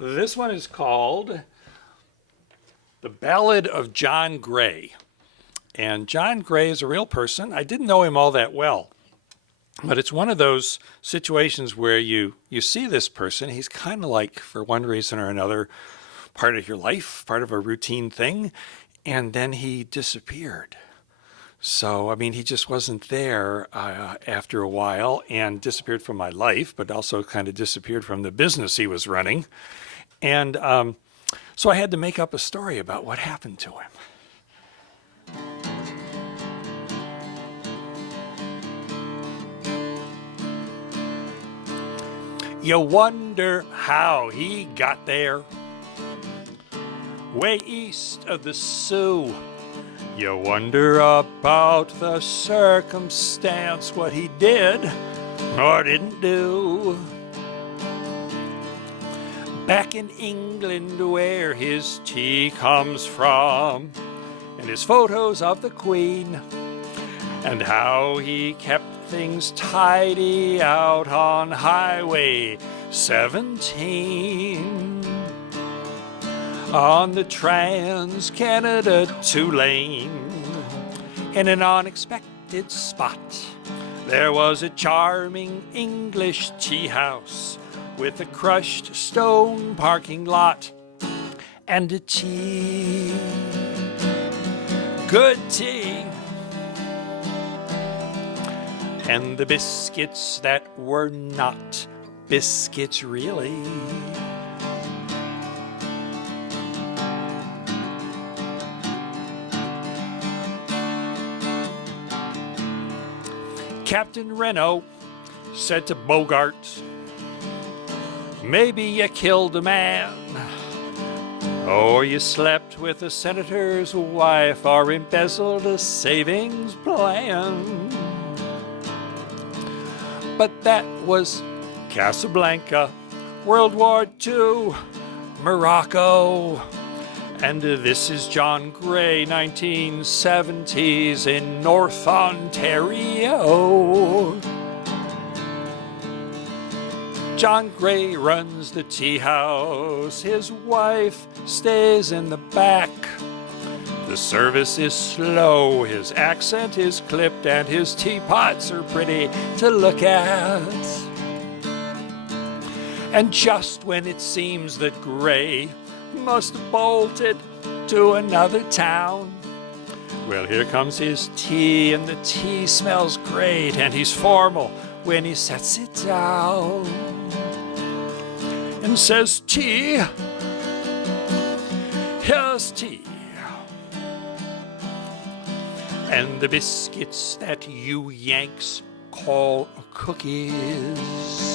This one is called The Ballad of John Gray. And John Gray is a real person. I didn't know him all that well, but it's one of those situations where you see this person. He's kind of like, for one reason or another, part of your life, part of a routine thing, and then he disappeared. So, I mean, he just wasn't there after a while, and disappeared from my life, but also kind of disappeared from the business he was running. And so I had to make up a story about what happened to him. You wonder how he got there, way east of the Sioux. You wonder about the circumstance, what he did or didn't do. Back in England where his tea comes from, and his photos of the Queen, and how he kept things tidy out on Highway 17. On the Trans-Canada 2-lane, in an unexpected spot, there was a charming English tea house with a crushed stone parking lot and a tea, good tea, and the biscuits that were not biscuits really. Captain Renault said to Bogart, "Maybe you killed a man, or you slept with a senator's wife, or embezzled a savings plan." But that was Casablanca, World War II, Morocco. And this is John Gray, 1970s in North Ontario. John Gray runs the tea house. His wife stays in the back. The service is slow, his accent is clipped, and his teapots are pretty to look at. And just when it seems that Gray must have bolted to another town, well, here comes his tea, and the tea smells great, and he's formal when he sets it down and says, "Tea, here's tea, and the biscuits that you Yanks call cookies."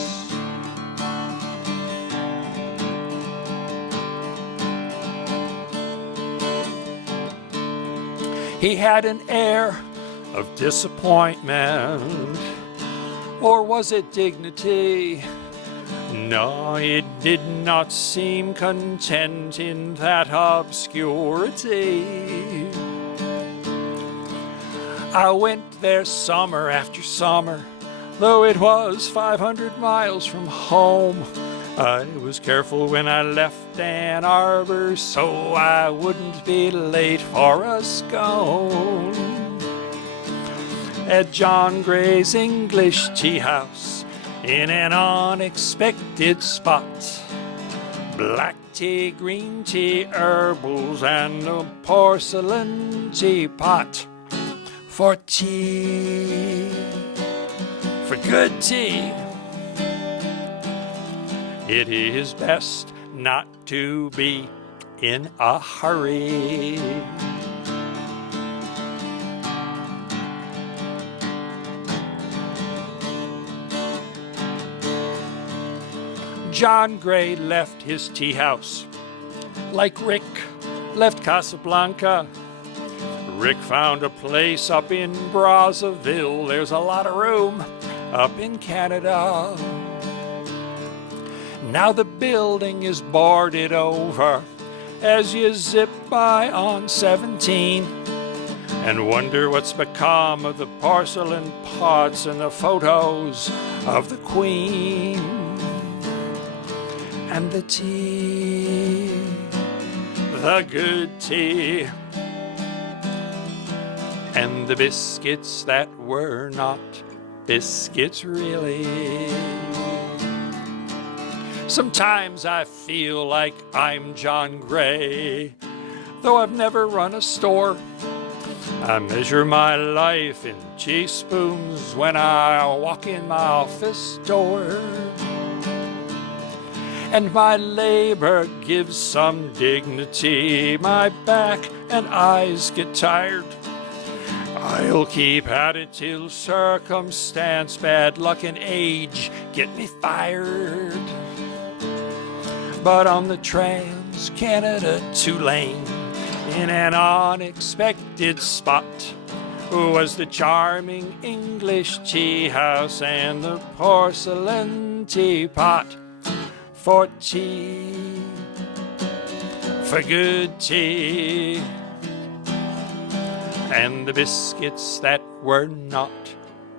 He had an air of disappointment, or was it dignity? No, it did not seem content in that obscurity. I went there summer after summer, though it was 500 miles from home. I was careful when I left Ann Arbor, so I wouldn't be late for a scone. At John Gray's English tea house, in an unexpected spot, black tea, green tea, herbals, and a porcelain teapot for tea, for good tea. It is best not to be in a hurry. John Gray left his tea house like Rick left Casablanca. Rick found a place up in Brazzaville. There's a lot of room up in Canada. Now the building is boarded over as you zip by on 17 and wonder what's become of the porcelain pots and the photos of the Queen. and the tea, the good tea, and the biscuits that were not biscuits really. Sometimes I feel like I'm John Gray, though I've never run a store. I measure my life in teaspoons when I walk in my office door. And my labor gives some dignity. My back and eyes get tired. I'll keep at it till circumstance, bad luck, and age get me fired. But on the Trans-Canada 2-lane, in an unexpected spot, was the charming English tea house and the porcelain teapot. For tea, for good tea, and the biscuits that were not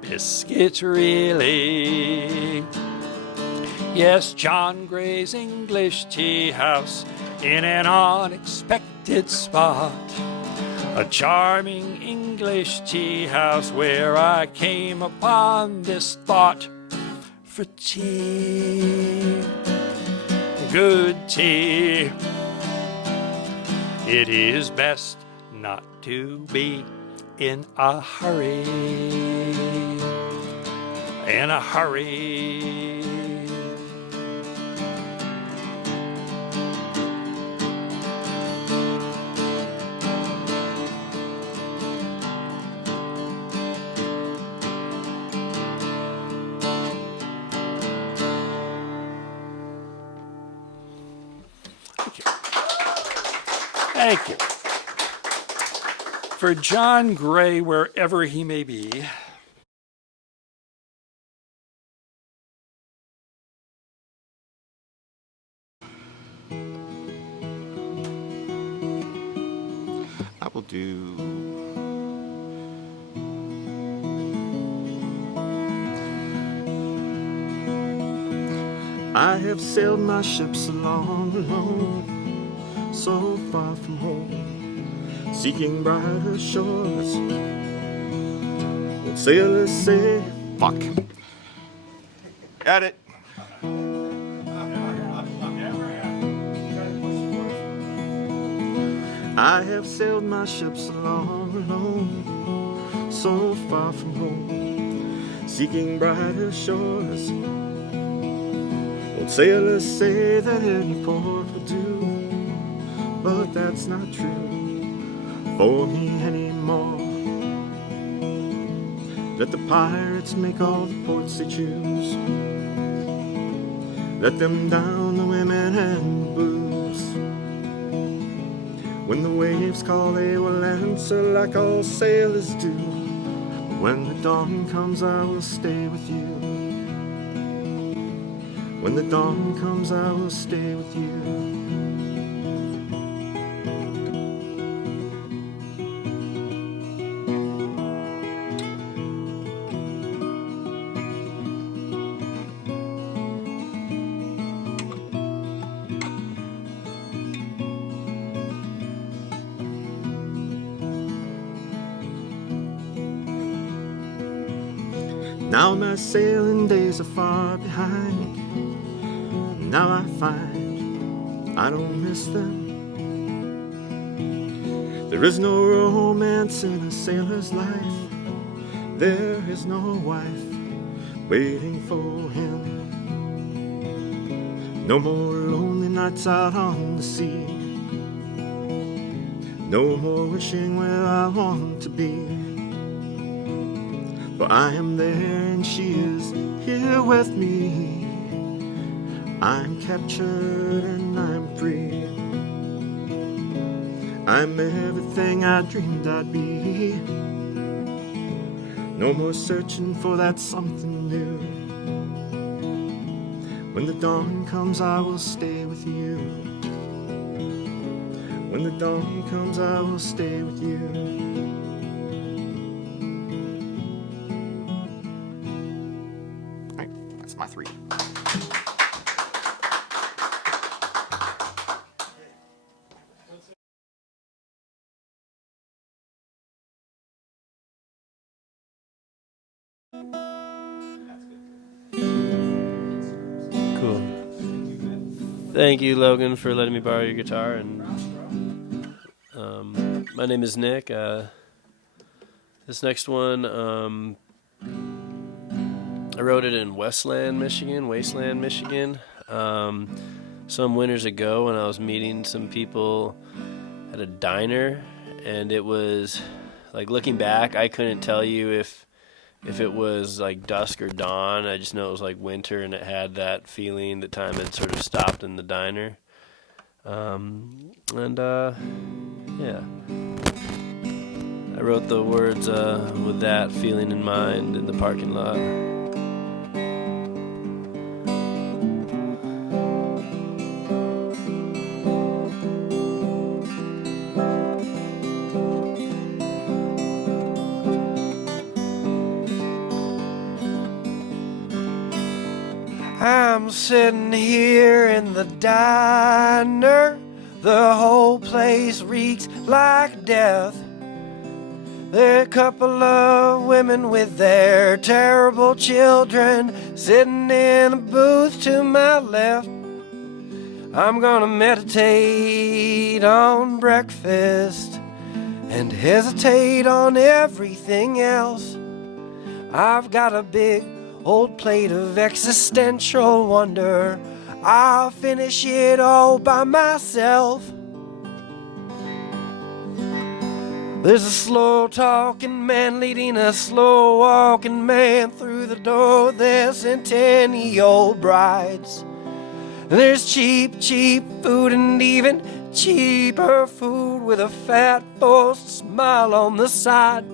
biscuits really. Yes, John Gray's English tea house in an unexpected spot, a charming English tea house where I came upon this thought. For tea, good tea, it is best not to be in a hurry, in a hurry. Thank you. For John Gray, wherever he may be, I will do I have sailed my ships along, alone, so far from home, seeking brighter shores. When sailors say, fuck. Got it. I have sailed my ships along, alone, so far from home, seeking brighter shores. Old sailors say that any port will do, but that's not true for me anymore. Let the pirates make all the ports they choose. Let them down the women and the booze. When the waves call, they will answer like all sailors do. When the dawn comes, I will stay with you. When the dawn comes, I will stay with you. Now my sailing days are far behind. Now I find I don't miss them. There is no romance in a sailor's life. There is no wife waiting for him. No more lonely nights out on the sea. No more wishing where I want to be. For I am there and she is here with me. I'm captured and I'm free. I'm everything I dreamed I'd be. No more searching for that something new. When the dawn comes, I will stay with you. When the dawn comes, I will stay with you. All right, that's my 3. Thank you, Logan, for letting me borrow your guitar. And my name is Nick. This next one, I wrote it in Wasteland, Michigan. Some winters ago when I was meeting some people at a diner, and it was like, looking back, I couldn't tell you if it was like dusk or dawn. I just know it was like winter, and it had that feeling that time had sort of stopped in the diner. Yeah, I wrote the words with that feeling in mind in the parking lot. I'm sitting here in the diner. The whole place reeks like death. There are a couple of women with their terrible children sitting in a booth to my left. I'm gonna meditate on breakfast and hesitate on everything else. I've got a big old plate of existential wonder. I'll finish it all by myself. There's a slow-talking man leading a slow-walking man through the door. There's centennial brides. There's cheap food and even cheaper food with a fat forced smile on the side.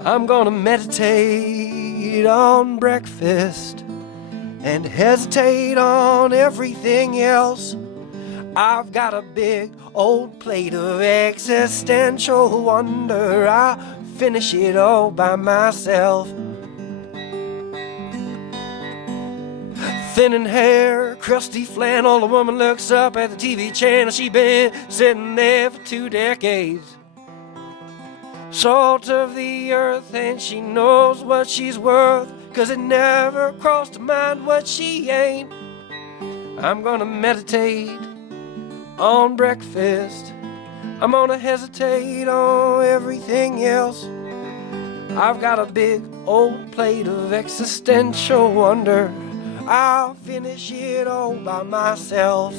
I'm gonna meditate on breakfast and hesitate on everything else. I've got a big old plate of existential wonder. I finish it all by myself. Thinning hair, crusty flannel, the woman looks up at the TV channel. She been sitting there for 2 decades. Salt of the earth, and she knows what she's worth, 'cause it never crossed her mind what she ain't. I'm gonna meditate on breakfast. I'm gonna hesitate on everything else. I've got a big old plate of existential wonder. I'll finish it all by myself.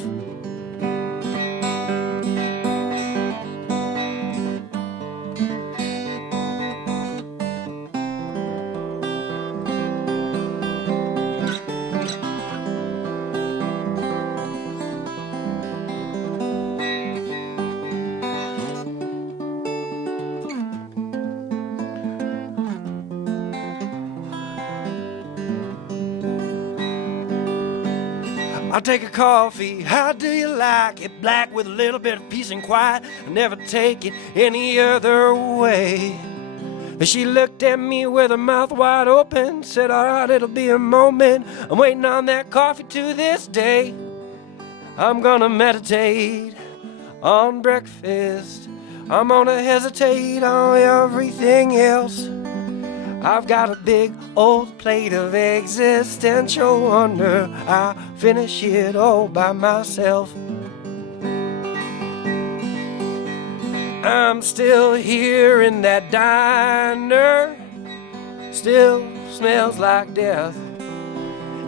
I'll take a coffee, how do you like it? Black with a little bit of peace and quiet. I never take it any other way. She looked at me with her mouth wide open, said, alright, it'll be a moment. I'm waiting on that coffee to this day. I'm gonna meditate on breakfast. I'm gonna hesitate on everything else. I've got a big old plate of existential wonder. I finish it all by myself. I'm still here in that diner. Still smells like death.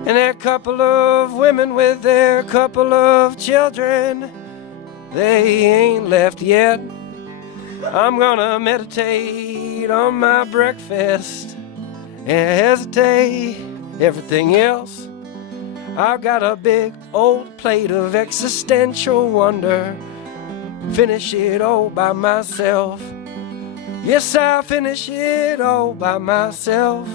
And there are a couple of women with their couple of children. They ain't left yet. I'm gonna meditate on my breakfast and hesitate everything else. I've got a big old plate of existential wonder. Finish it all by myself. Yes, I finish it all by myself.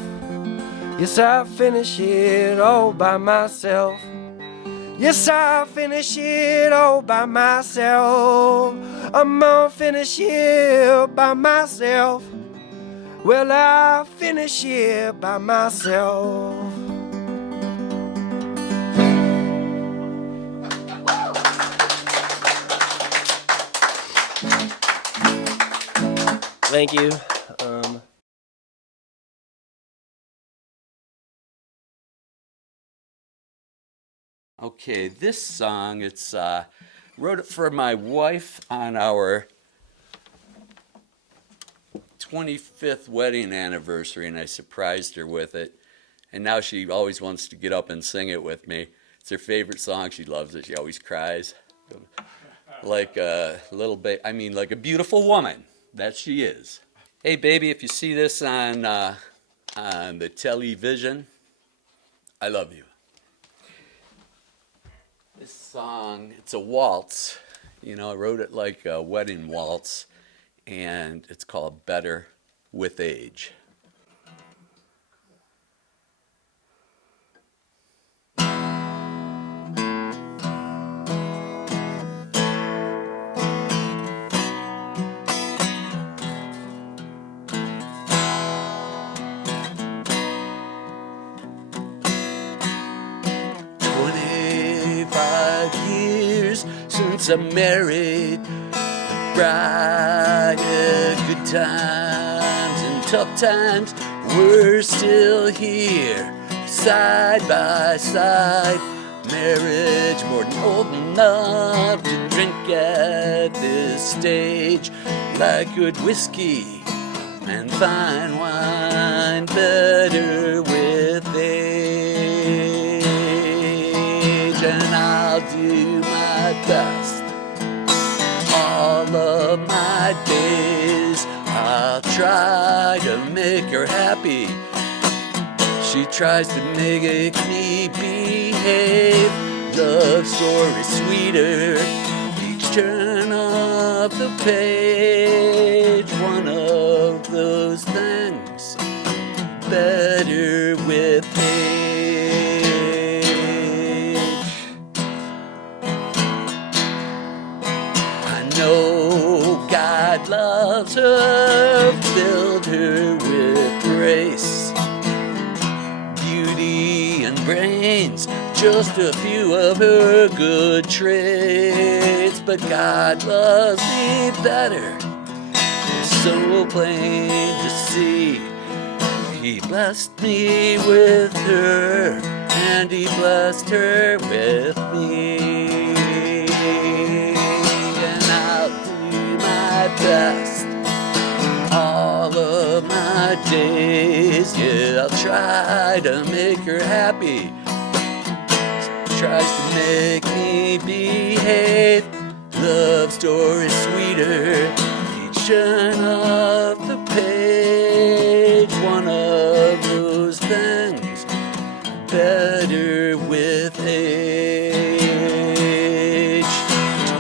Yes, I finish it all by myself. Yes, I finish it all by myself. I'm gonna finish it by myself. Well, I finish it by myself. Thank you. Okay, this song, it's wrote it for my wife on our 25th wedding anniversary, and I surprised her with it. And now she always wants to get up and sing it with me. It's her favorite song. She loves it. She always cries. Like a little bit, I mean, like a beautiful woman. That she is. Hey, baby, if you see this on the television, I love you. This song, it's a waltz. You know, I wrote it like a wedding waltz, and it's called Better with Age. 25 years since I'm married. Bride, good times and tough times, we're still here, side by side. Marriage more than old enough to drink at this stage, like good whiskey and fine wine, better with age. And I'll do my best all of my days. I'll try to make her happy. She tries to make me behave. Love story sweeter each turn of the page. One of those things better with age. I know God loves her, filled her with grace, beauty and brains, just a few of her good traits. But God loves me better, it's so plain to see. He blessed me with her, and he blessed her with me. And I'll do my best all of my days. Yeah, I'll try to make her happy. She tries to make me behave. Love story sweeter each turn of the page. One of those things better with age.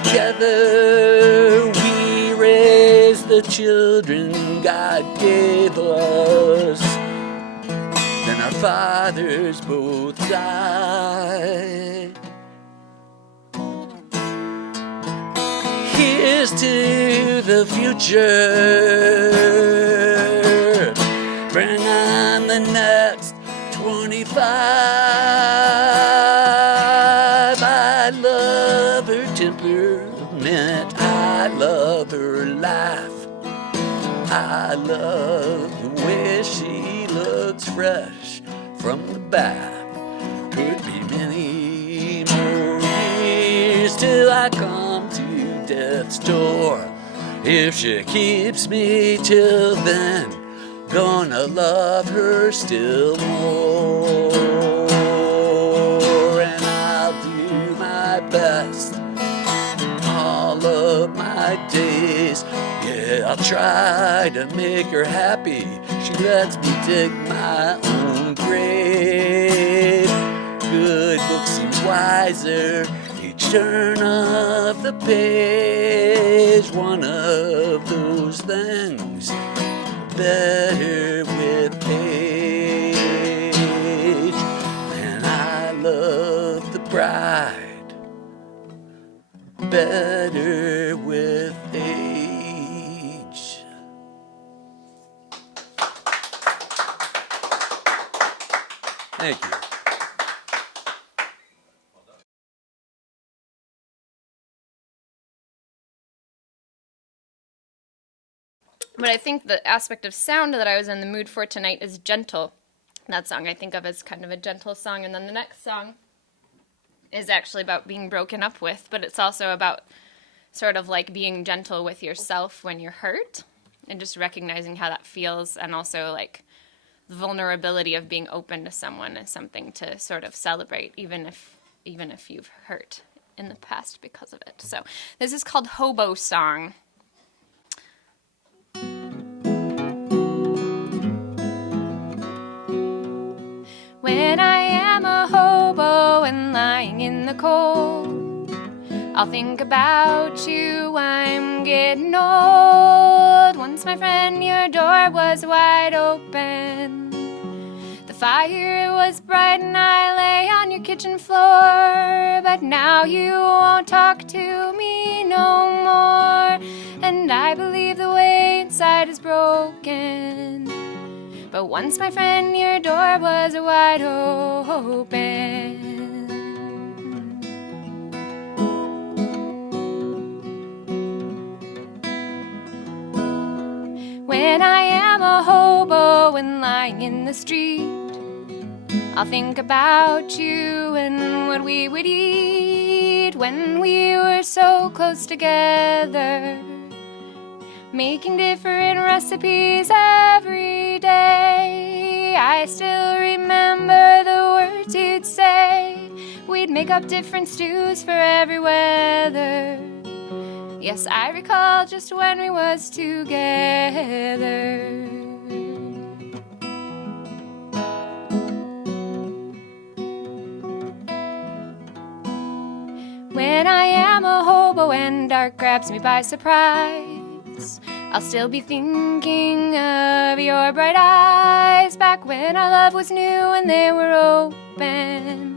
Together we raise the children God gave us. Then our fathers both died. Here's to the future. Bring on the next 25. I love her temperament. I love her laugh. I love the way she looks fresh from the bath. Could be many more years till I come to death's door. If she keeps me till then, gonna love her still more. And I'll do my best all of my days. Yeah, I'll try to make her happy. She lets me dig my own grave. Good book seems wiser each turn of the page. One of those things better with age. And I love the bride better with age. Thank you. But I think the aspect of sound that I was in the mood for tonight is gentle. That song I think of as kind of a gentle song. And then the next song is actually about being broken up with, but it's also about sort of like being gentle with yourself when you're hurt and just recognizing how that feels, and also like the vulnerability of being open to someone is something to sort of celebrate, even if you've hurt in the past because of it. So this is called Hobo Song. When I am a hobo and lying in the cold, I'll think about you, I'm getting old. Once, my friend, your door was wide open. The fire was bright and I lay on your kitchen floor. But now you won't talk to me no more, and I believe the way inside is broken. But once, my friend, your door was wide open. When I am a hobo and lying in the street, I'll think about you and what we would eat when we were so close together, making different recipes every day. I still remember the words you'd say. We'd make up different stews for every weather. Yes, I recall just when we was together. When I am a hobo and dark grabs me by surprise, I'll still be thinking of your bright eyes, back when our love was new and they were open.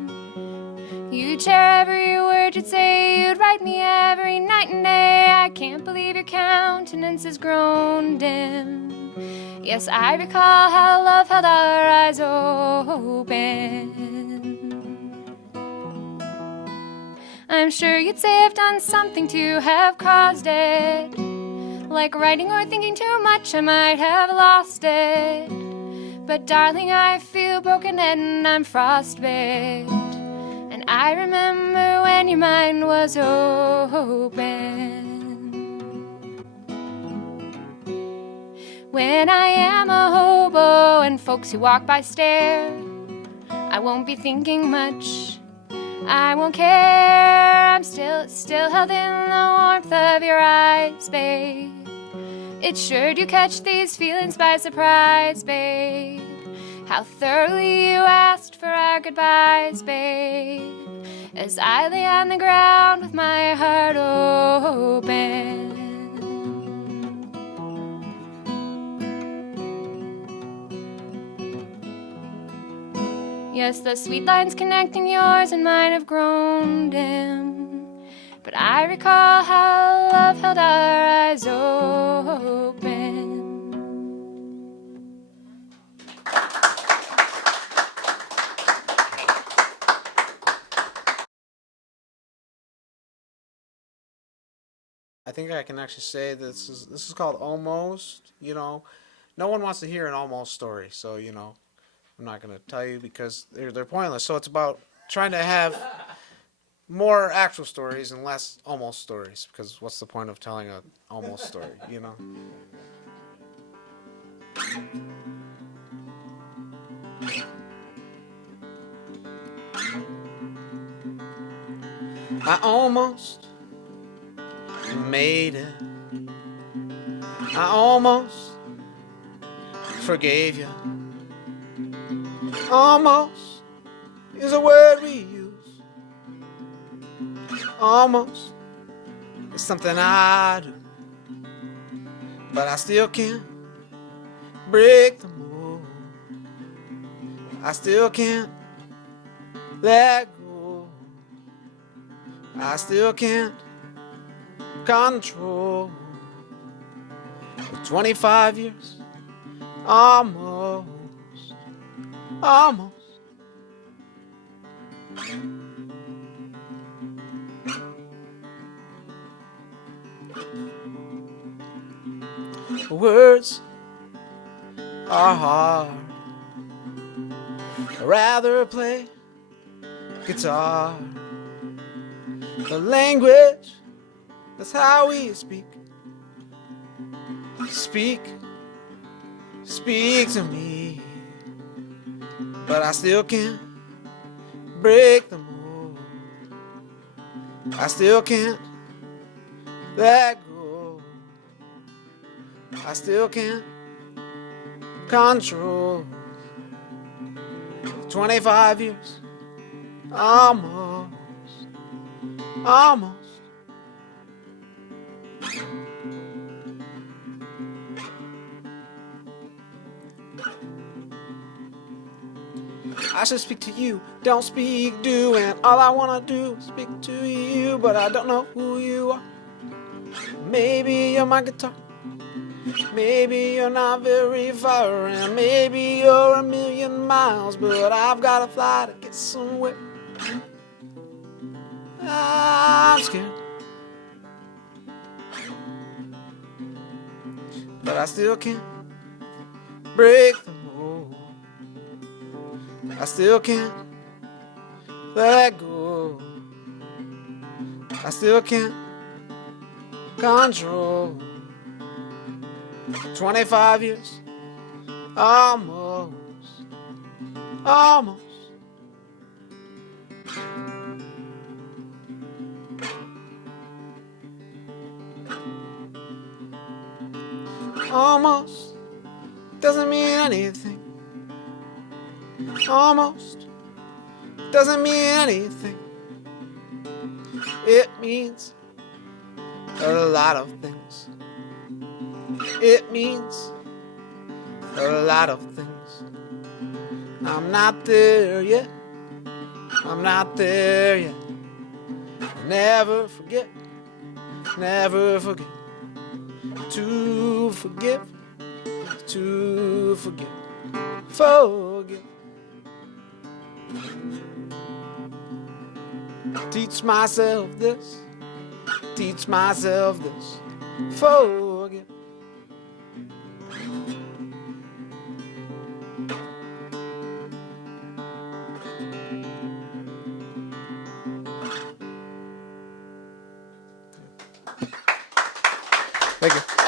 You'd share every word you'd say, you'd write me every night and day. I can't believe your countenance has grown dim. Yes, I recall how love held our eyes open. I'm sure you'd say I've done something to have caused it, like writing or thinking too much, I might have lost it. But darling, I feel broken and I'm frostbit, and I remember when your mind was open. When I am a hobo and folks who walk by stare, I won't be thinking much, I won't care. I'm still held in the warmth of your eyes, babe. It's sure to catch these feelings by surprise, babe. How thoroughly you asked for our goodbyes, babe, as I lay on the ground with my heart open. Yes, the sweet lines connecting yours and mine have grown dim, but I recall how love held our eyes open. I think I can actually say this is called Almost. You know, no one wants to hear an almost story, so you know, I'm not gonna tell you because they're pointless. So it's about trying to have more actual stories and less almost stories, because what's the point of telling an almost story, you know? I almost made it. I almost forgave you. Almost is a word we use. Almost is something I do, but I still can't break the mold. I still can't let go. I still can't control. For 25 years, almost. Words are hard. I'd rather play guitar. The language, that's how we speak. Speak, speak to me. But I still can't break the mold. I still can't let go. I still can't control. 25 years, almost, almost. I should speak to you, don't speak, do, and all I wanna do is speak to you, but I don't know who you are. Maybe you're my guitar, maybe you're not very far, and maybe you're a million miles, but I've gotta fly to get somewhere. I'm scared, but I still can't break the mold. I still can't let go. I still can't control. 25 years, almost, almost. Almost doesn't mean anything. Almost doesn't mean anything. It means a lot of things. It means a lot of things. I'm not there yet. I'm not there yet. Never forget. Never forget. To forgive. To forgive. Forgive. Teach myself this. Teach myself this. Forgive. Thank you.